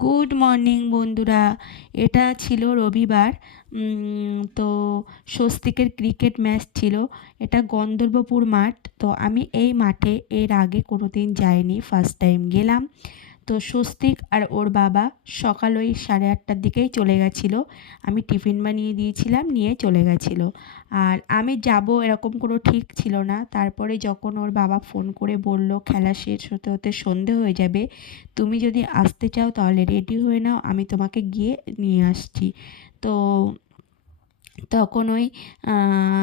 Good morning বন্ধুরা। এটা ছিল রবিবার। তো স্বস্তিকের ক্রিকেট ম্যাচ ছিল। এটা গন্ধর্বপুর মাঠ। তো আমি এই মাঠে এর আগে কোনো দিন যাইনি, ফার্স্ট টাইম গেলাম। তো স্বস্তিক আর ওর বাবা সকাল ওই 8:30টার দিকেই চলে গেছিলো। আমি টিফিন বানিয়ে দিয়েছিলাম, নিয়ে চলে গেছিলো। আর আমি যাব এরকম কোনো ঠিক ছিল না। তারপরে যখন ওর বাবা ফোন করে বলল খেলা শেষ হতে হতে সন্ধে হয়ে যাবে, তুমি যদি আসতে চাও তাহলে রেডি হয়ে নাও, আমি তোমাকে গিয়ে নিয়ে আসছি। তো তখন ওই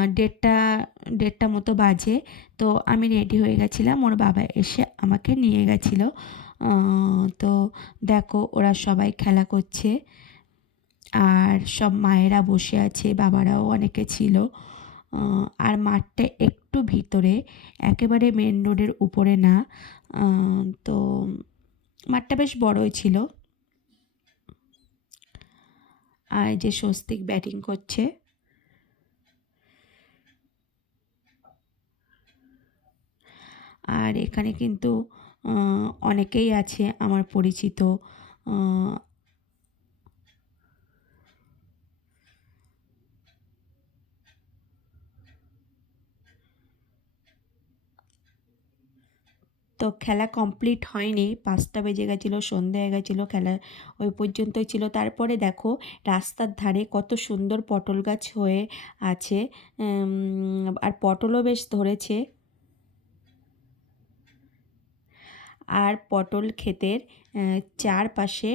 1:30 মতো বাজে। তো আমি রেডি হয়ে গেছিলাম, ওর বাবা এসে আমাকে নিয়ে গেছিলো। তো দেখো ওরা সবাই খেলা করছে, আর সব মায়েরা বসে আছে, বাবারাও অনেকে ছিল। আর মাঠটা একটু ভিতরে, একেবারে মেন রোডের উপরে না। তো মাঠটা বেশ বড়ই ছিল। আর যে স্বস্তিক ব্যাটিং করছে, আর এখানে কিন্তু অনেকেই আছে আমার পরিচিত। আহ, তো খেলা কমপ্লিট হয়নি, 5টা বেজে গেছিলো, সন্ধে হয়ে গেছিলো, খেলা ওই পর্যন্তই ছিল। তারপরে দেখো রাস্তার ধারে কত সুন্দর পটল গাছ হয়ে আছে। আর পটলও বেশ ধরেছে। আর পটল ক্ষেতের চারপাশে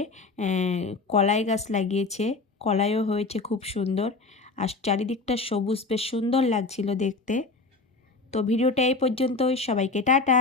কলাই গাছ লাগিয়েছে, কলাইও হয়েছে খুব সুন্দর। আর চারিদিকটা সবুজ, বেশ সুন্দর লাগছিল দেখতে। তো ভিডিওটা এই পর্যন্তই, সবাইকে টাটা।